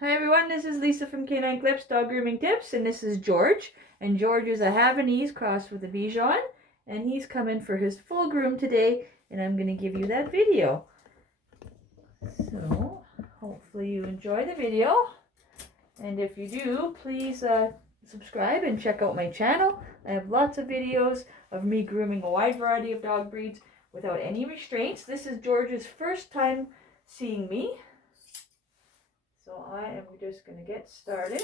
Hi everyone, this is Lisa from Canine Clips Dog Grooming Tips, and this is George. And George is a Havanese crossed with a Bichon, and he's coming for his full groom today, and I'm going to give you that video. So, hopefully you enjoy the video, and if you do, please subscribe and check out my channel. I have lots of videos of me grooming a wide variety of dog breeds without any restraints. This is George's first time seeing me. So I am just going to get started.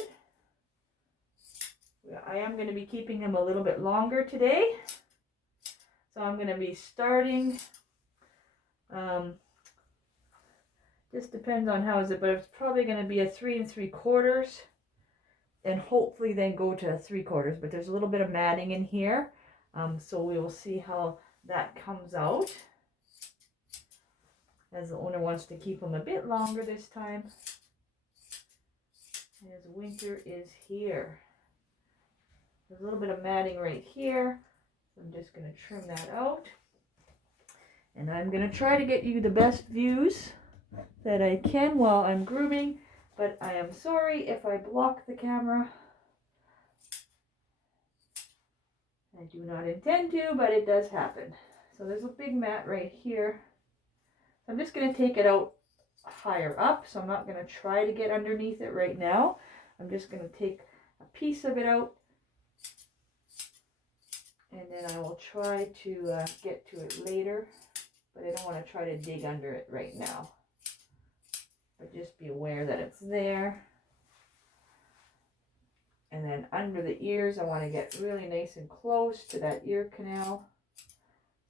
I am going to be keeping him a little bit longer today. So I'm going to be starting, just depends on how is it, but it's probably going to be a 3 3/4 and hopefully then go to 3/4. But there's a little bit of matting in here. So we will see how that comes out, as the owner wants to keep him a bit longer this time, as winter is here. There's a little bit of matting right here. So I'm just going to trim that out. And I'm going to try to get you the best views that I can while I'm grooming. But I am sorry if I block the camera. I do not intend to, but it does happen. So there's a big mat right here. So I'm just going to take it out higher up. So I'm not going to try to get underneath it right now. I'm just going to take a piece of it out. And then I will try to get to it later, but I don't want to try to dig under it right now. But just be aware that it's there. And then under the ears, I want to get really nice and close to that ear canal.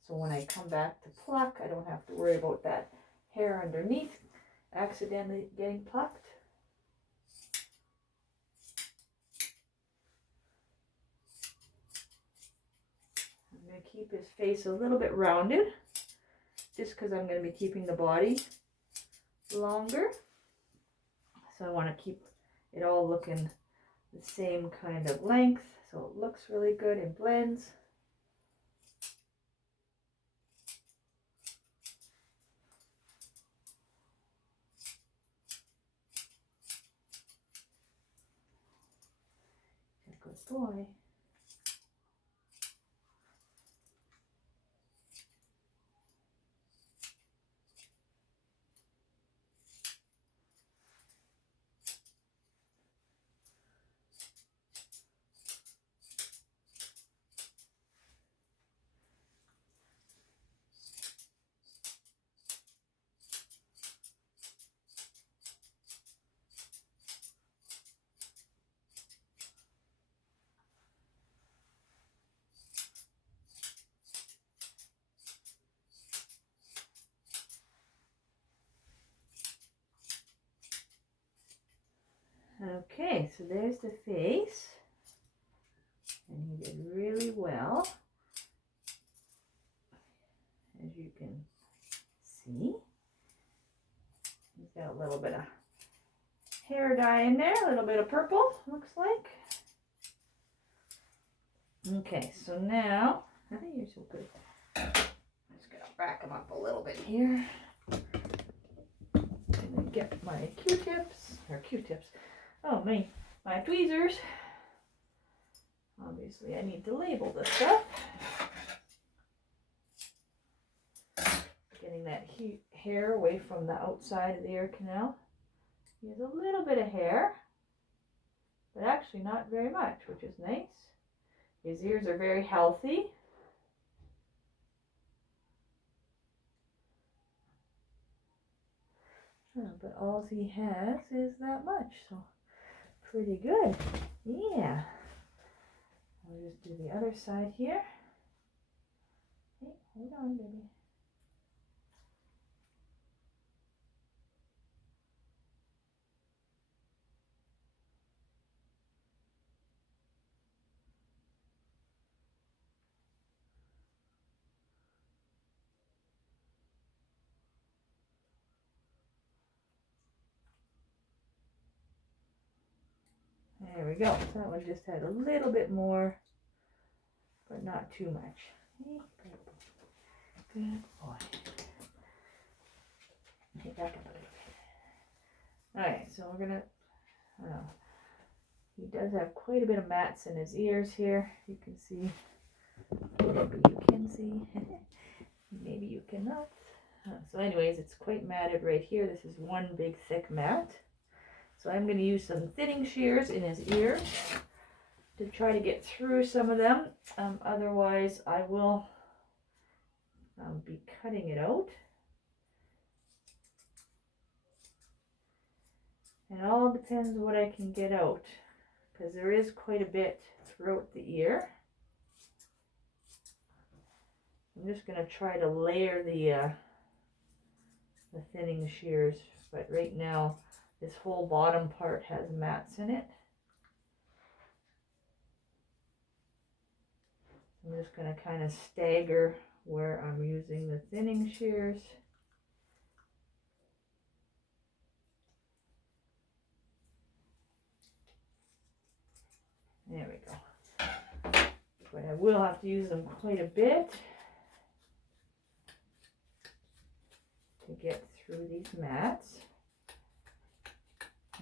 So when I come back to pluck, I don't have to worry about that hair underneath accidentally getting plucked. I'm going to keep his face a little bit rounded, just because I'm going to be keeping the body longer. So I want to keep it all looking the same kind of length, so it looks really good and blends. Good boy. Okay, so there's the face, and he did really well, as you can see. He's got a little bit of hair dye in there, a little bit of purple, looks like. Okay, so now, I think you're so good. I'm just going to back him up a little bit here. And then get my Q-tips, oh, my tweezers. Obviously, I need to label this stuff. Getting that hair away from the outside of the ear canal. He has a little bit of hair, but actually not very much, which is nice. His ears are very healthy. But all he has is that much, so pretty good. Yeah. I'll just do the other side here. Hey, hold on, baby. There we go. So that one just had a little bit more, but not too much. Good boy. Hey, back up a little bit. Alright, so we're going to He does have quite a bit of mats in his ears here. You can see. Maybe you can see. Maybe you cannot. So anyways, it's quite matted right here. This is one big thick mat. So I'm going to use some thinning shears in his ears to try to get through some of them. Otherwise, I will be cutting it out. And it all depends what I can get out, because there is quite a bit throughout the ear. I'm just going to try to layer the thinning shears, but right now this whole bottom part has mats in it. I'm just going to kind of stagger where I'm using the thinning shears. There we go. But I will have to use them quite a bit to get through these mats.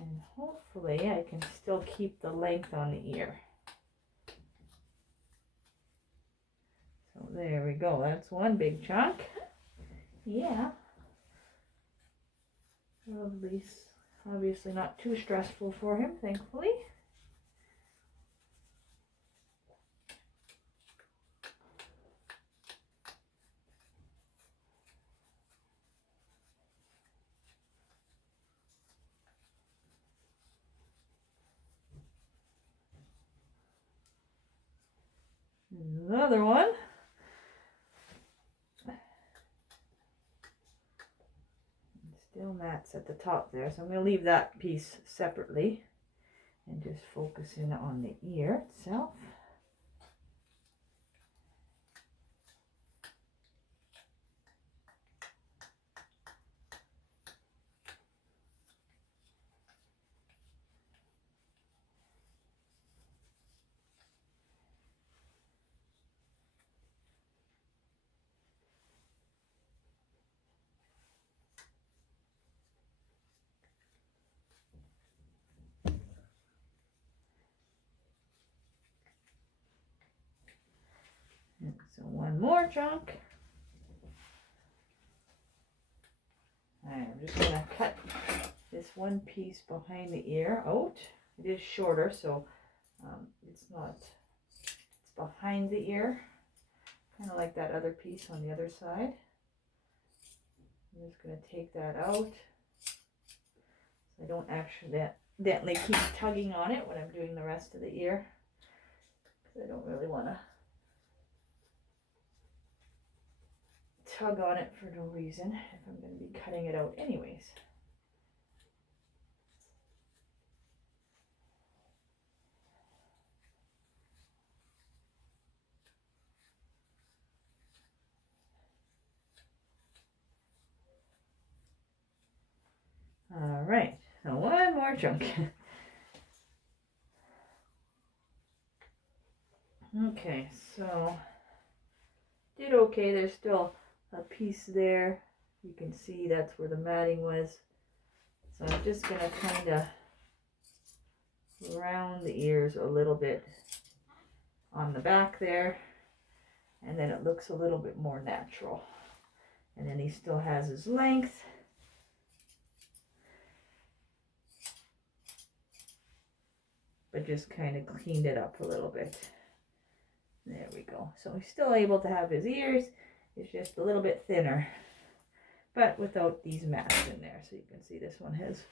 And hopefully I can still keep the length on the ear. So there we go. That's one big chunk. Yeah. Lovely. Obviously not too stressful for him, thankfully. Another one. Still mats at the top there, so I'm going to leave that piece separately and just focus in on the ear itself. So one more chunk. I'm just going to cut this one piece behind the ear out. It is shorter, so it's behind the ear, kind of like that other piece on the other side. I'm just going to take that out so I don't accidentally keep tugging on it when I'm doing the rest of the ear, because I don't really want to tug on it for no reason if I'm going to be cutting it out anyways. All right, so one more chunk. Okay, so did okay. There's still a piece there. You can see that's where the matting was. So I'm just going to kind of round the ears a little bit on the back there, and then it looks a little bit more natural. And then he still has his length. But just kind of cleaned it up a little bit. There we go. So he's still able to have his ears. It's just a little bit thinner, but without these mats in there. So you can see this one has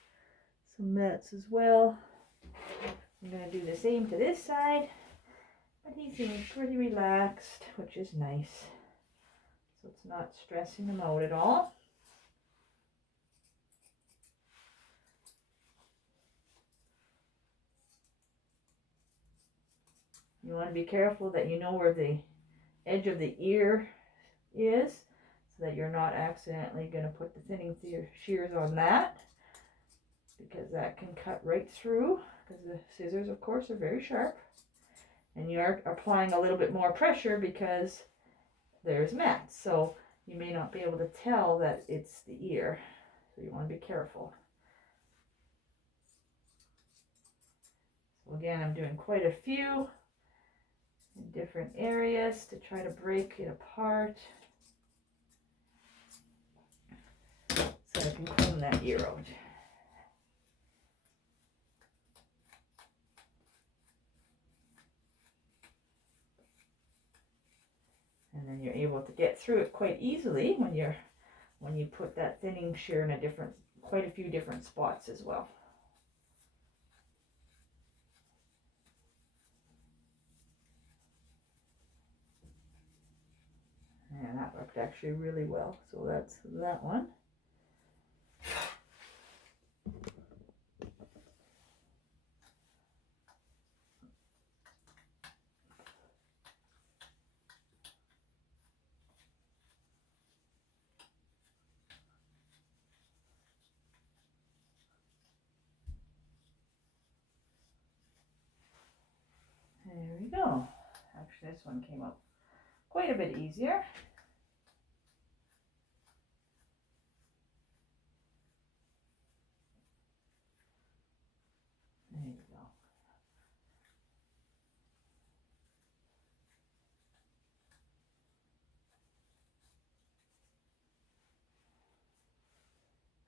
some mats as well. I'm going to do the same to this side, but he seems pretty relaxed, which is nice. So it's not stressing him out at all. You want to be careful that you know where the edge of the ear is, so that you're not accidentally going to put the thinning shears on that, because that can cut right through, because the scissors of course are very sharp, and you are applying a little bit more pressure because there's mats, so you may not be able to tell that it's the ear, so you want to be careful. again, I'm doing quite a few in different areas to try to break it apart so I can comb that ear out. And then you're able to get through it quite easily when you put that thinning shear in quite a few different spots as well. And that worked actually really well. So that's that one. There we go. Actually, this one came up quite a bit easier. There we go.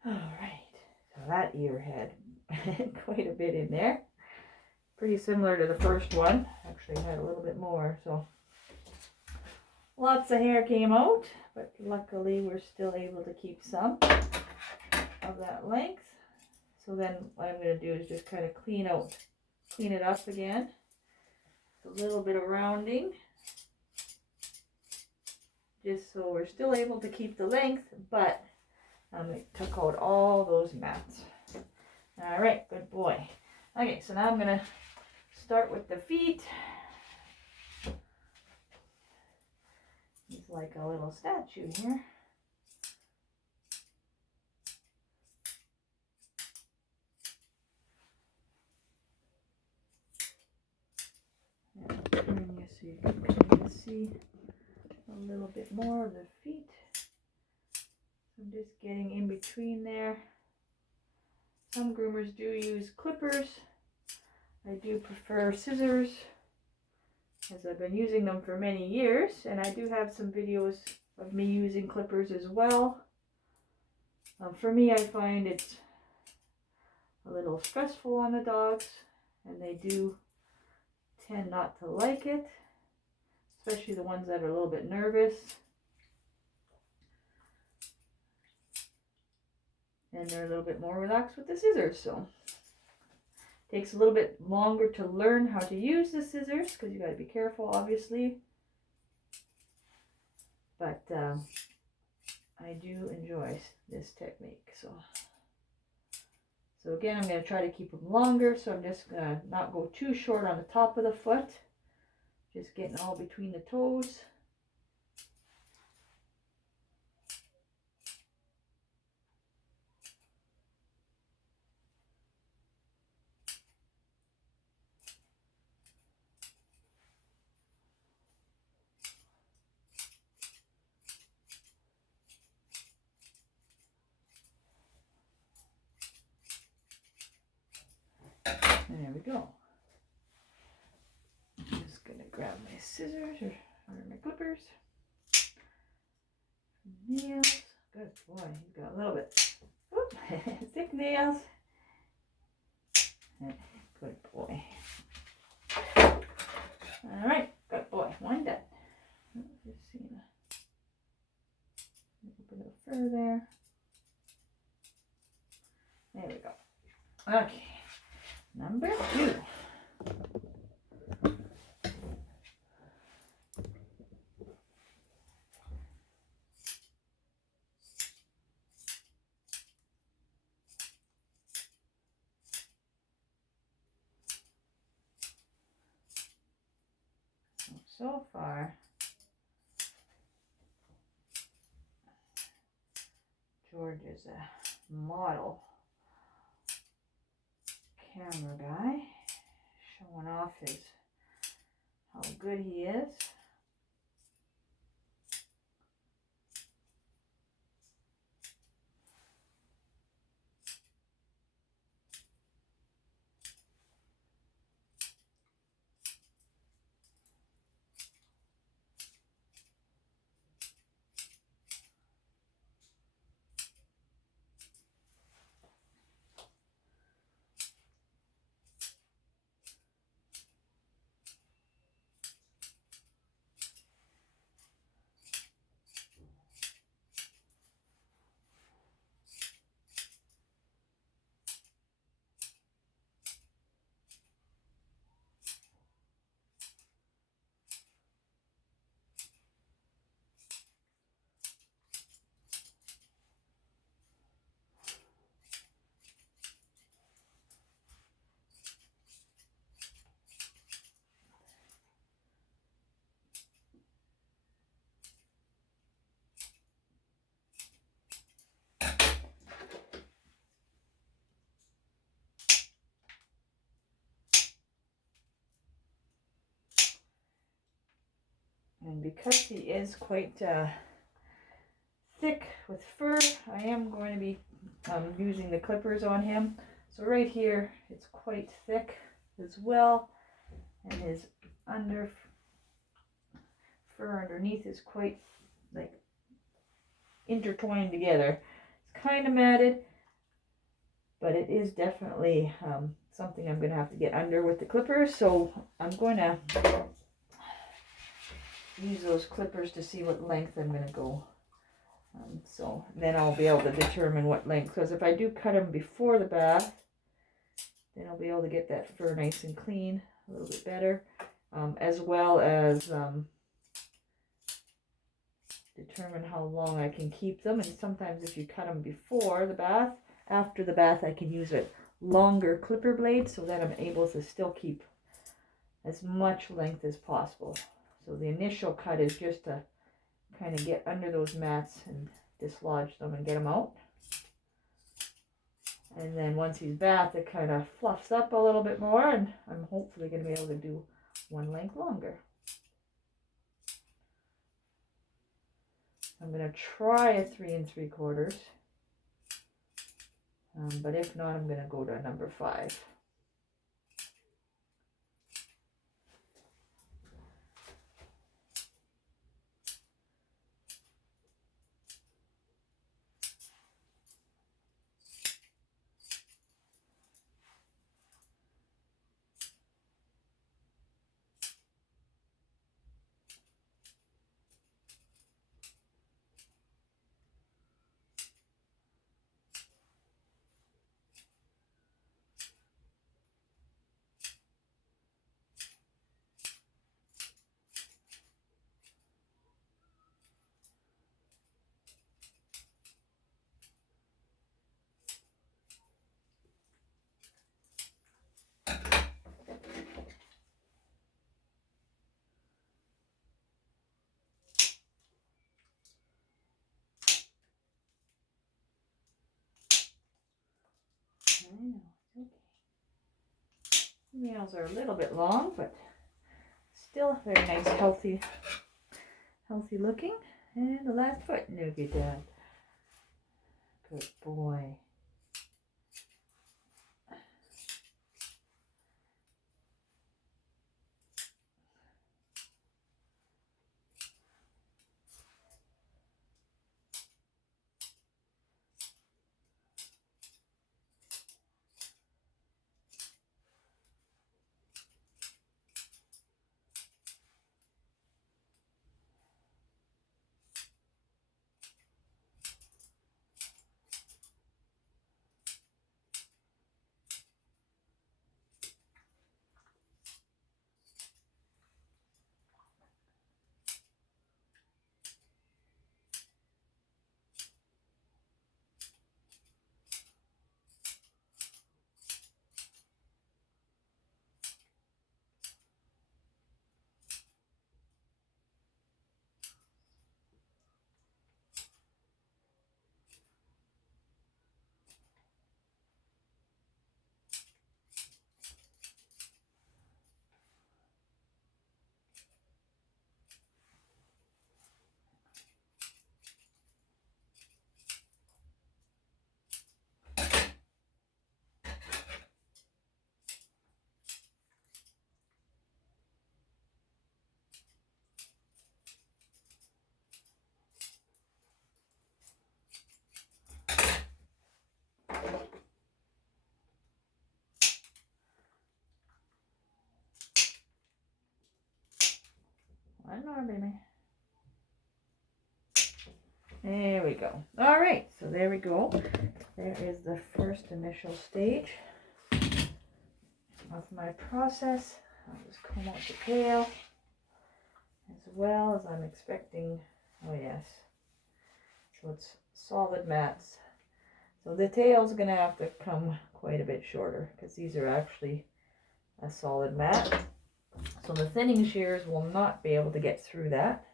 All right, so that ear had quite a bit in there. Pretty similar to the first one. Actually had a little bit more, so lots of hair came out, but luckily we're still able to keep some of that length. So then what I'm going to do is just kind of clean it up again. A little bit of rounding, just so we're still able to keep the length, but it took out all those mats. All right, good boy. Okay, so now I'm going to start with the feet. He's like a little statue here. And turn you so you can kind of see a little bit more of the feet. I'm just getting in between there. Some groomers do use clippers. I do prefer scissors, as I've been using them for many years, and I do have some videos of me using clippers as well. For me, I find it's a little stressful on the dogs, and they do tend not to like it, especially the ones that are a little bit nervous. And they're a little bit more relaxed with the scissors, so it takes a little bit longer to learn how to use the scissors because you got to be careful, obviously. But I do enjoy this technique. So again, I'm going to try to keep them longer. So I'm just going to not go too short on the top of the foot, just getting all between the toes. There we go. I'm just going to grab my scissors or my clippers. Nails. Good boy. He's got a little bit thick nails. Good boy. All right. Good boy. One done. Just see a little bit of fur there. There we go. Okay. Number 2. So far, George is a model camera guy, showing off how good he is. And because he is quite thick with fur, I am going to be using the clippers on him. So right here, it's quite thick as well, and his fur underneath is quite like intertwined together. It's kind of matted, but it is definitely something I'm going to have to get under with the clippers. So I'm going to use those clippers to see what length I'm going to go. So then I'll be able to determine what length, because if I do cut them before the bath, then I'll be able to get that fur nice and clean a little bit better, as well as determine how long I can keep them. And sometimes if you cut them before the bath, after the bath I can use a longer clipper blade so that I'm able to still keep as much length as possible. So the initial cut is just to kind of get under those mats and dislodge them and get them out. And then once he's bathed, it kind of fluffs up a little bit more, and I'm hopefully going to be able to do one length longer. I'm going to try a 3 3/4, but if not, I'm going to go to number 5. I know, it's okay. Nails are a little bit long, but still very nice, healthy looking. And the last foot, look at that. Good boy. One more, baby. There we go. All right, so there we go. There is the first initial stage of my process. I'll just comb out the tail as well as I'm expecting. Oh yes, so it's solid mats. So the tail's gonna have to come quite a bit shorter because these are actually a solid mat. So the thinning shears will not be able to get through that.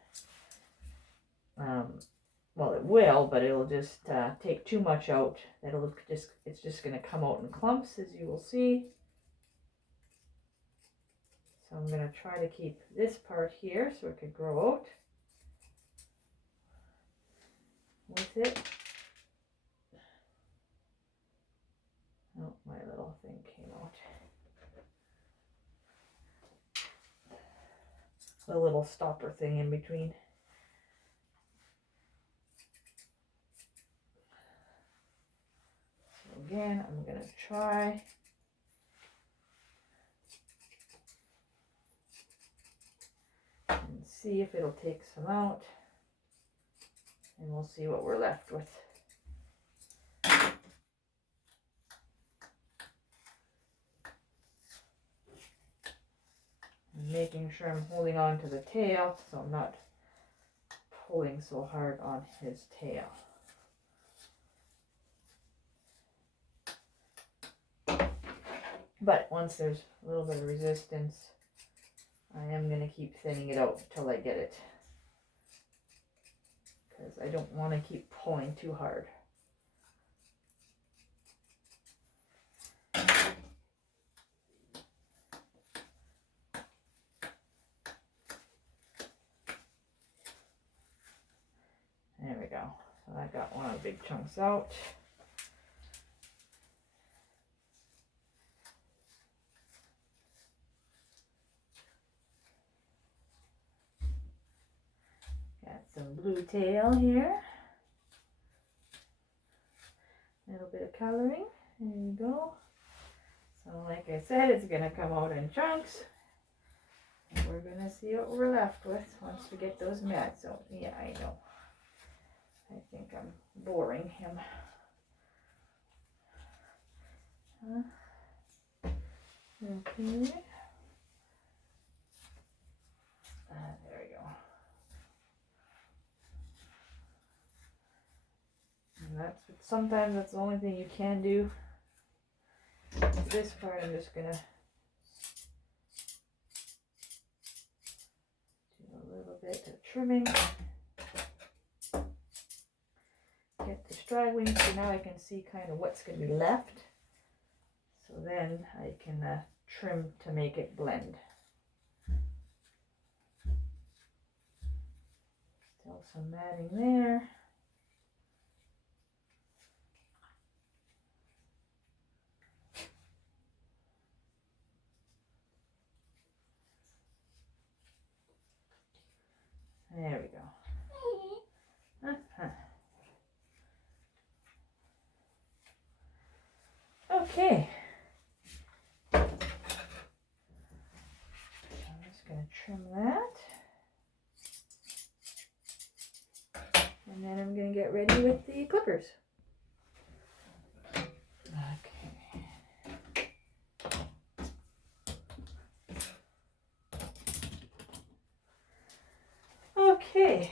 Well, it will, but it'll just take too much out. It's just going to come out in clumps, as you will see. So I'm going to try to keep this part here so it could grow out with it. Oh, my little thing came out. The little stopper thing in between. So again, I'm going to try. And see if it'll take some out. And we'll see what we're left with. Making sure I'm holding on to the tail so I'm not pulling so hard on his tail. But once there's a little bit of resistance, I am going to keep thinning it out until I get it. Because I don't want to keep pulling too hard. There we go. So I got one of the big chunks out. Got some blue tail here. A little bit of coloring. There you go. So like I said, it's going to come out in chunks. And we're going to see what we're left with once we get those mats out. Yeah, I know. I think I'm boring him. Okay. There we go. And sometimes that's the only thing you can do. This part I'm just gonna do a little bit of trimming. Get the straggling so now I can see kind of what's going to be left. So then I can trim to make it blend. Still some matting there. There we go. Okay. I'm just going to trim that. And then I'm going to get ready with the clippers. Okay. Okay.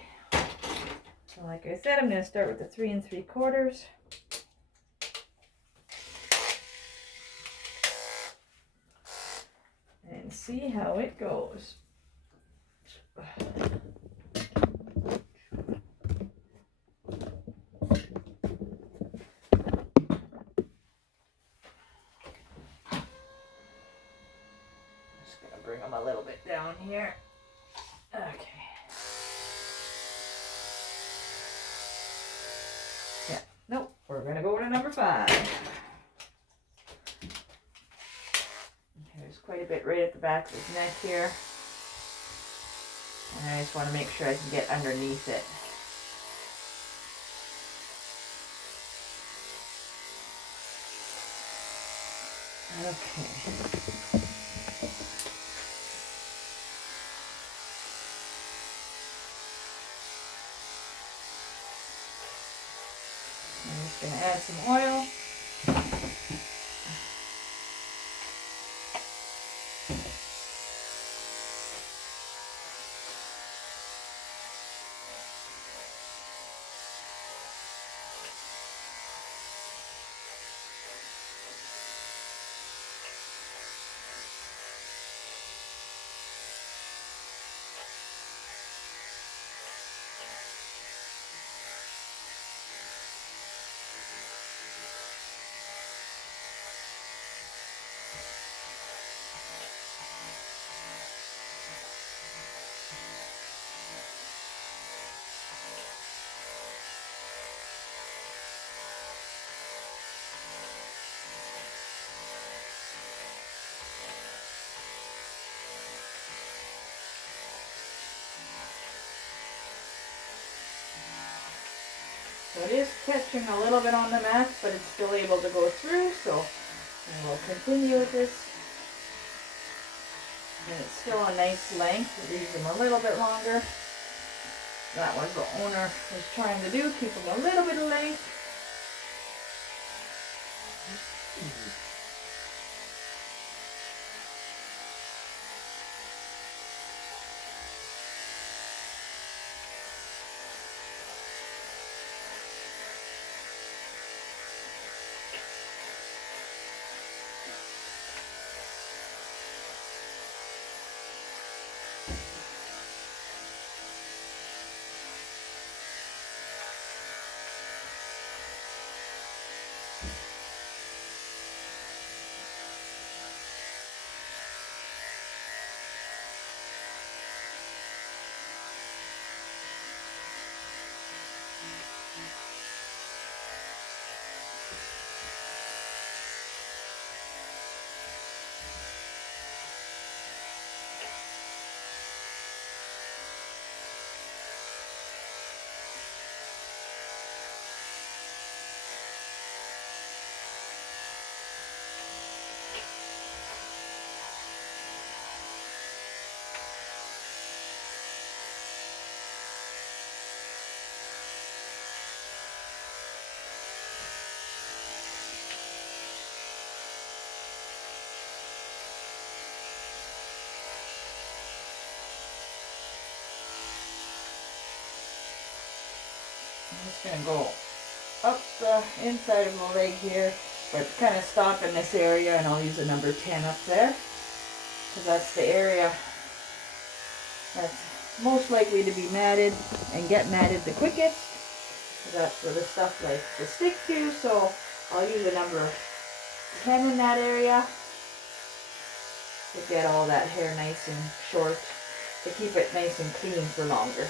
So like I said, I'm going to start with the 3 3/4. And see how it goes. Just gonna bring them a little bit down here. Okay. Yeah, nope, we're gonna go to number 5. There's quite a bit right at the back of his neck here. And I just want to make sure I can get underneath it. Okay. I'm just going to add some oil. So it is catching a little bit on the mat, but it's still able to go through, so we'll continue with this. And it's still a nice length. We'll leave them a little bit longer. That was the owner was trying to do, keep them a little bit of length. I'm just going to go up the inside of the leg here, but kind of stop in this area, and I'll use a number 10 up there, because that's the area that's most likely to be matted and get matted the quickest. That's where the stuff likes to stick to, so I'll use a number 10 in that area to get all that hair nice and short, to keep it nice and clean for longer.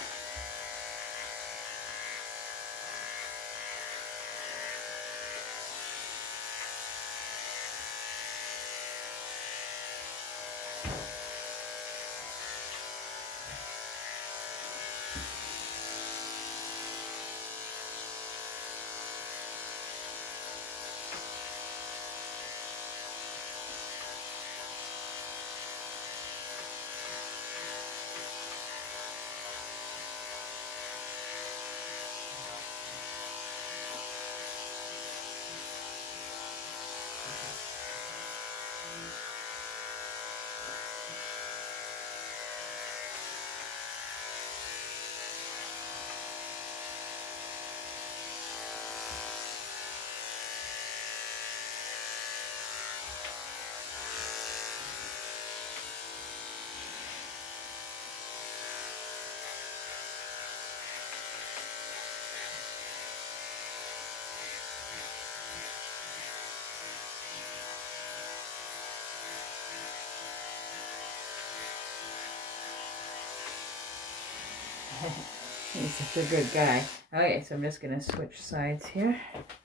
He's such a good guy. Okay, so I'm just going to switch sides here.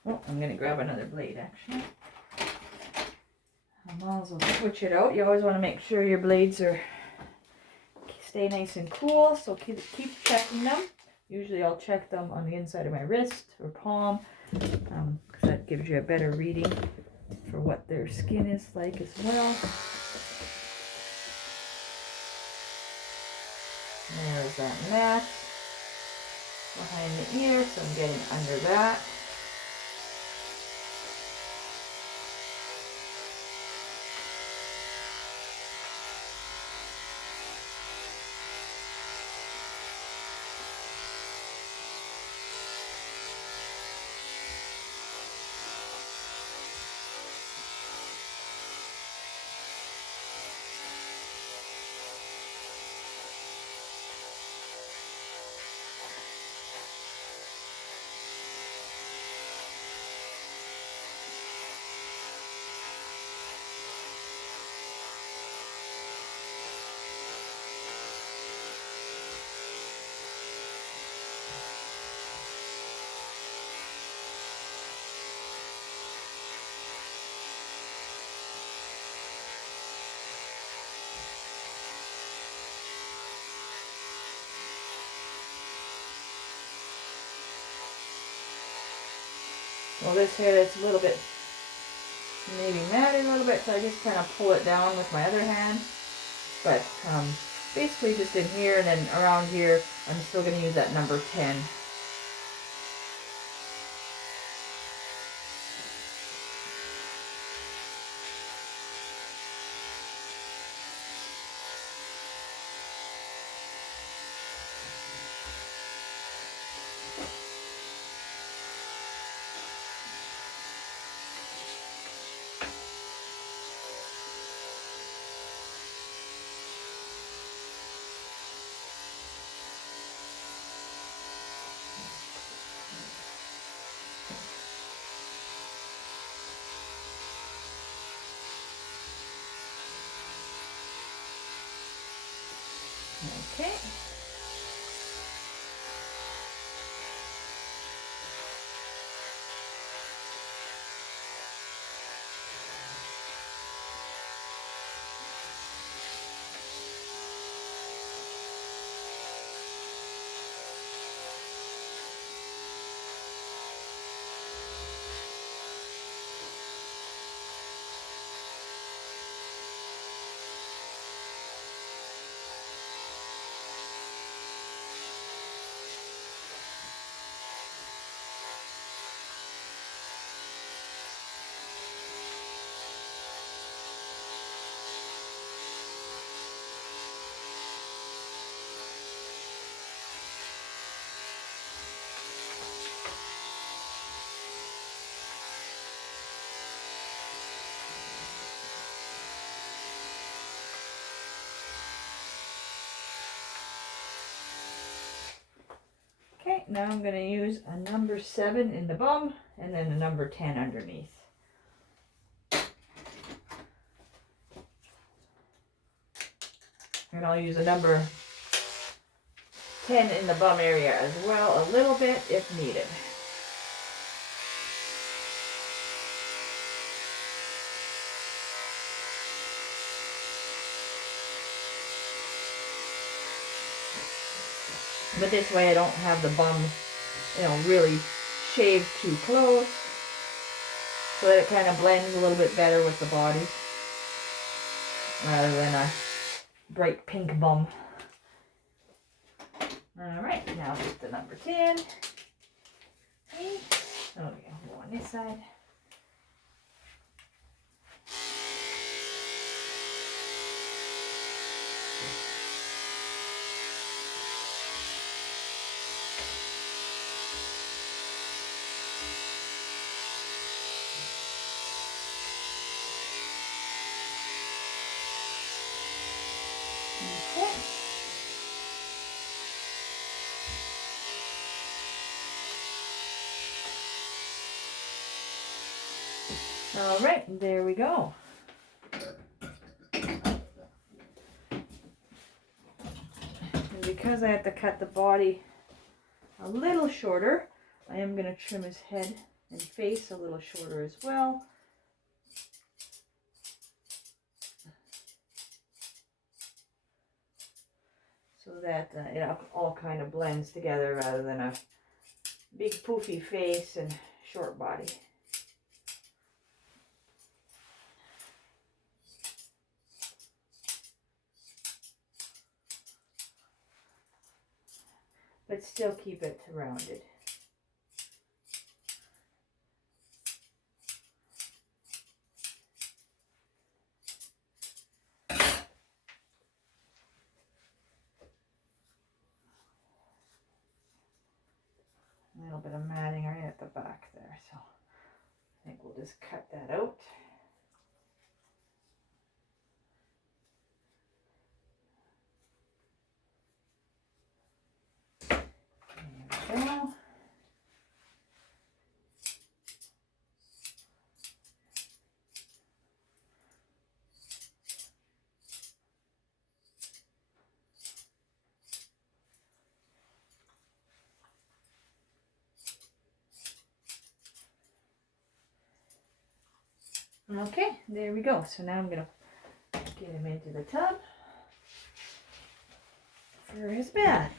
Oh, I'm going to grab another blade, actually. I might as well switch it out. You always want to make sure your blades stay nice and cool, so keep checking them. Usually I'll check them on the inside of my wrist or palm, because that gives you a better reading for what their skin is like as well. There's that mat behind the ear, so I'm getting under that. Well, this hair is a little bit, maybe matted a little bit, so I just kind of pull it down with my other hand. But basically just in here and then around here, I'm still going to use that number 10. Okay. Okay, now I'm going to use a number 7 in the bum and then a number 10 underneath. And I'll use a number 10 in the bum area as well, a little bit if needed. But this way I don't have the bum, really shaved too close, so that it kind of blends a little bit better with the body, rather than a bright pink bum. Alright, now just the number 10. Okay, go on this side. Okay. All right, there we go. And because I have to cut the body a little shorter, I am going to trim his head and face a little shorter as well. So that it all kind of blends together rather than a big poofy face and short body. But still keep it rounded. A little bit of matting right at the back there, so I think we'll just cut that out. There we go. Okay, there we go. So now I'm going to get him into the tub for his bath.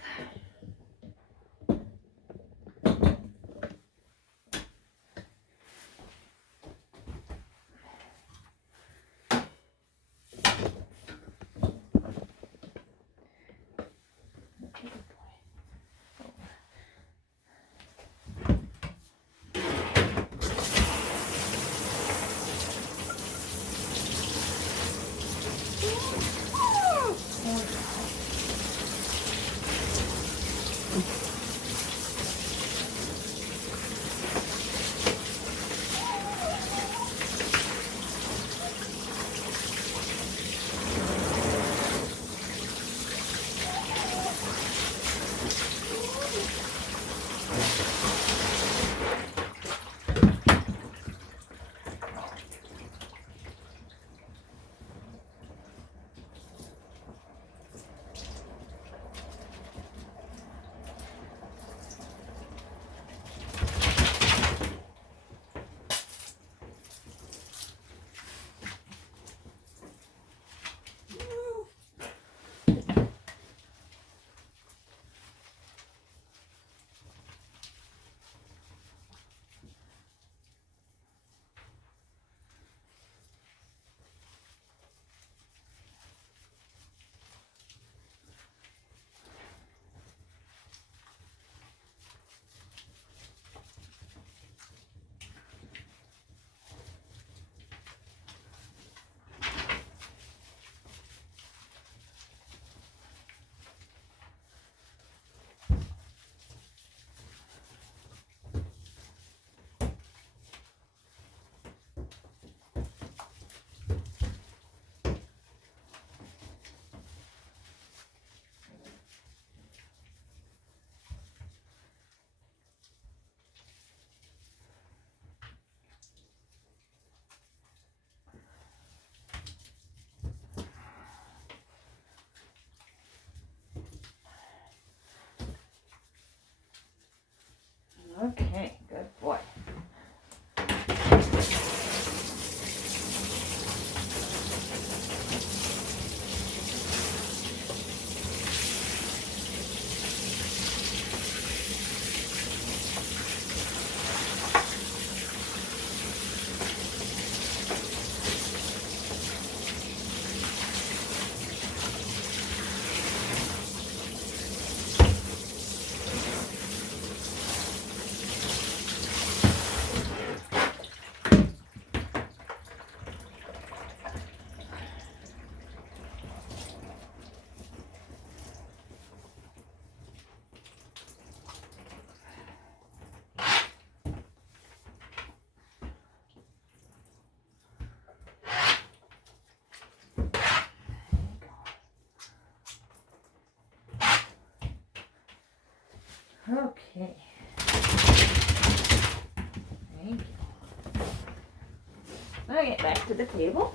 Okay. Thank you. Now get back to the table.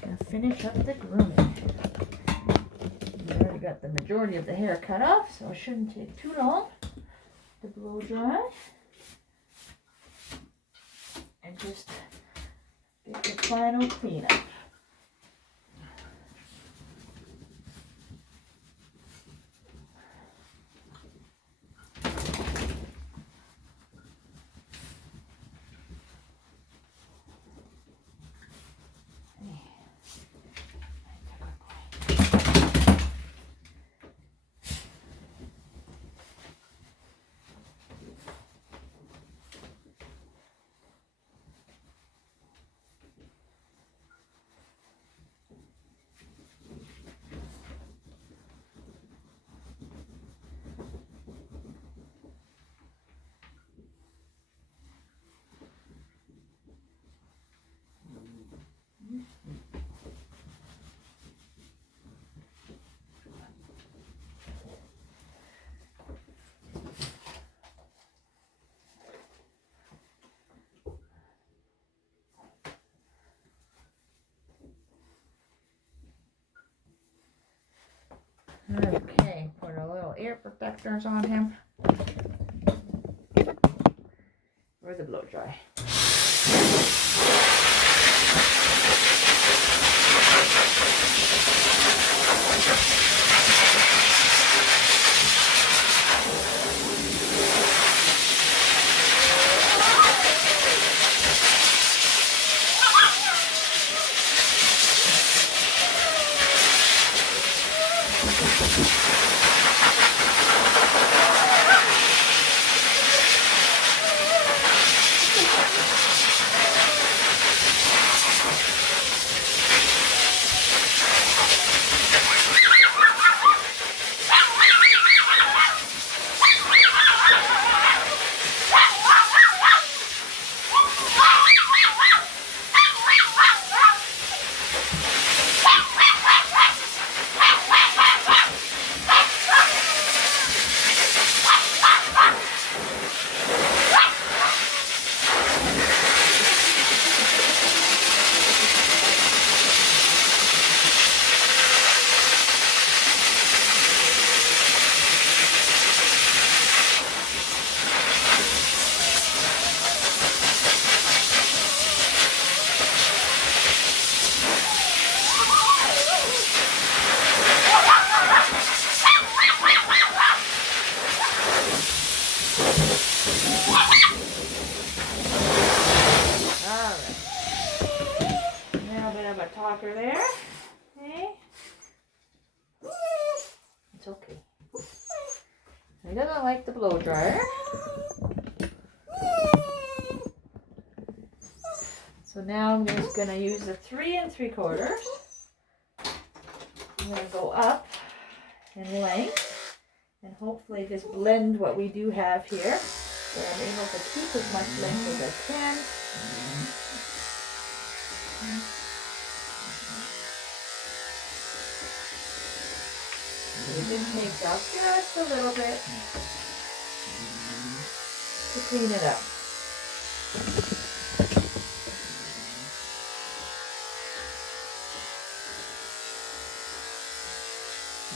Gonna finish up the grooming. We already got the majority of the hair cut off, so it shouldn't take too long to blow dry. And just get the final cleanup. Okay, put a little ear protectors on him for the blow dry. Talker there. Okay. It's okay. He doesn't like the blow dryer. So now I'm just going to use the 3 3/4. I'm going to go up in length and hopefully just blend what we do have here so I'm able to keep as much length as I can. It just takes out just a little bit to clean it up.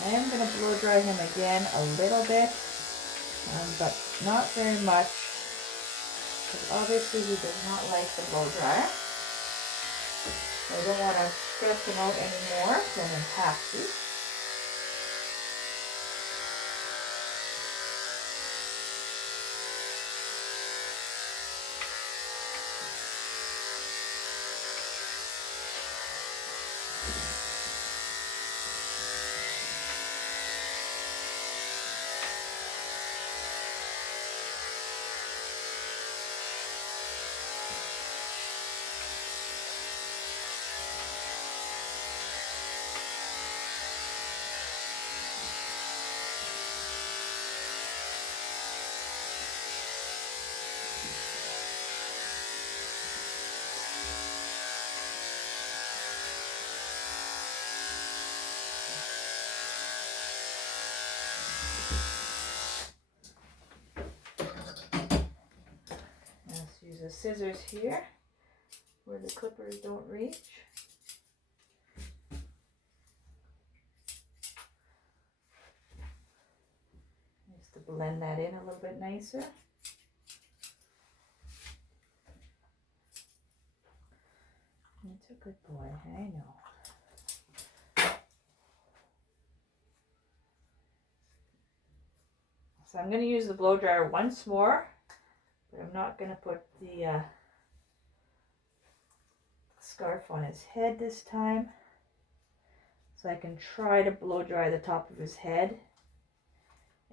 I am going to blow dry him again a little bit, but not very much, because obviously he does not like the blow dryer. I don't want to stress him out any more than I have to. scissors here where the clippers don't reach. Just to blend that in a little bit nicer. That's a good boy, I know. So I'm going to use the blow dryer once more, but I'm not going to put the scarf on his head this time. So I can try to blow dry the top of his head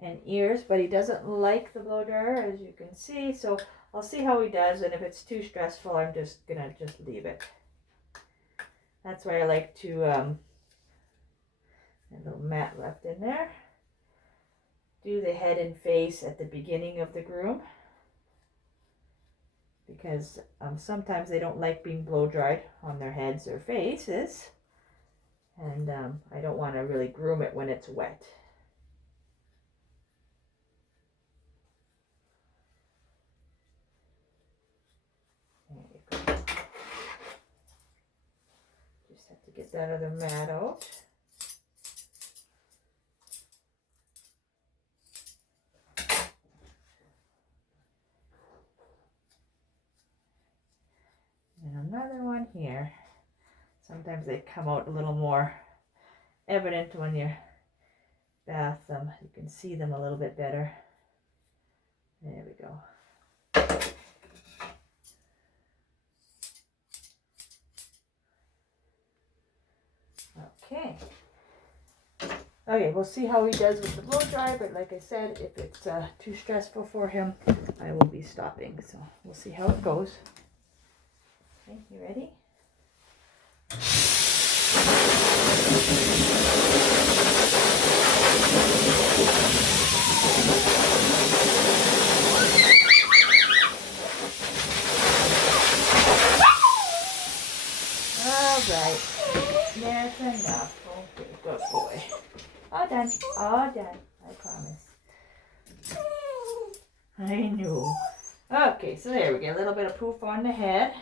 and ears, but he doesn't like the blow dryer, as you can see. So I'll see how he does, and if it's too stressful, I'm just going to leave it. That's why I like to, a little mat left in there. Do the head and face at the beginning of the groom, because sometimes they don't like being blow dried on their heads or faces, and I don't want to really groom it when it's wet. There you go. Just have to get that other mat out. And another one here. Sometimes they come out a little more evident when you bath them. You can see them a little bit better. There we go. Okay. Okay, we'll see how he does with the blow dry, but like I said, if it's too stressful for him, I will be stopping. So we'll see how it goes. Okay, you ready? All right, that's enough. Okay, good boy. All done, all done, I promise. I knew. Okay, so there we go, a little bit of poof on the head.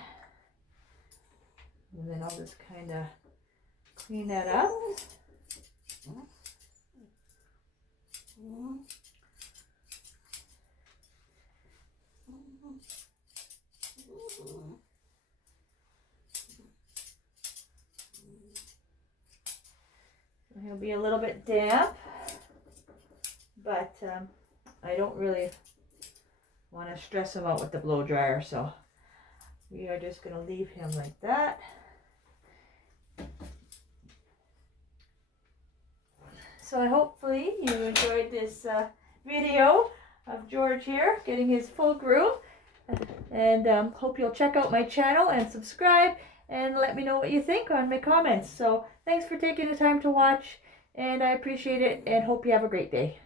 And then I'll just kind of clean that up. He'll be a little bit damp, but I don't really want to stress him out with the blow dryer, so we are just going to leave him like that. So hopefully you enjoyed this video of George here getting his full groom, and hope you'll check out my channel and subscribe and let me know what you think on my comments. So thanks for taking the time to watch, and I appreciate it, and hope you have a great day.